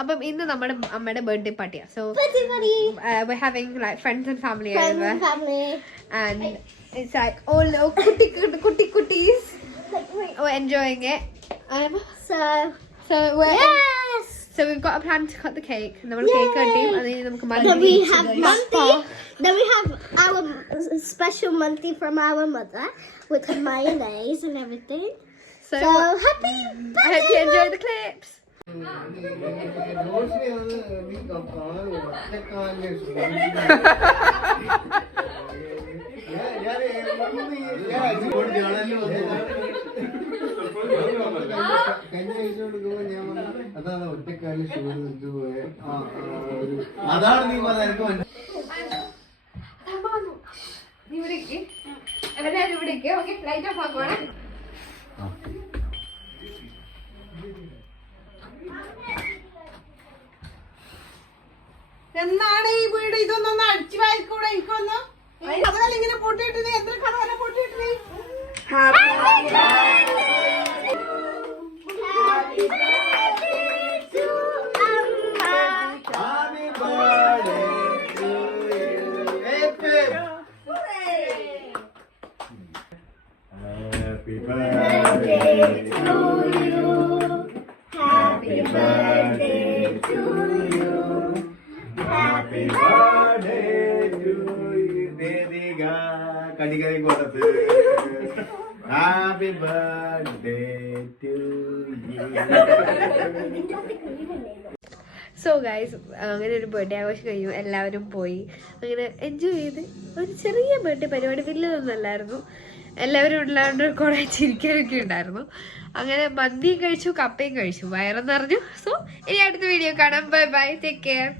അപ്പം ഇന്ന് നമ്മുടെ അമ്മയുടെ ബർത്ത്ഡേ പാർട്ടിയാ. So we're having like friends and family over. And it's like all little kutties we're enjoying it. So we've got a plan to cut the cake. And then we'll cake cutting and then we have Monty. Then we have our special Monty from our mother with mayonnaise and everything. So happy birthday! I hope you enjoy the clips. അതാണ് നീ പറഞ്ഞ ഇവിടേക്ക് okay light of ആക്കുവാണ്. എന്നാണ് ഈ വീട് ഇതൊന്നൊന്ന് അടിച്ചു വായിക്കൂടെ? എനിക്കൊന്ന് കഥകൾ ഇങ്ങനെ പൊട്ടിയിട്ടില്ലേ? എത്ര കഥകളെ പൊട്ടിയിട്ടില്ലേ? Happy birthday to you. So guys അങ്ങനെ ഒരു ബർത്ത്ഡേ ആഘോഷം കഴിഞ്ഞു. എല്ലാവരും പോയി അങ്ങനെ എൻജോയ് ചെയ്ത് ഒരു ചെറിയ ബർത്ത്ഡേ പരിപാടി, വലിയതൊന്നും അല്ലായിരുന്നു. എല്ലാവരും ഉള്ളതുകൊണ്ട് കുറേ ചിരിക്കാനൊക്കെ ഉണ്ടായിരുന്നു. അങ്ങനെ മന്തിയും കഴിച്ചു, കപ്പയും കഴിച്ചു, വയറും നിറഞ്ഞു. സോ ഇനി അടുത്ത വീഡിയോ കാണാം. Bye bye, take care.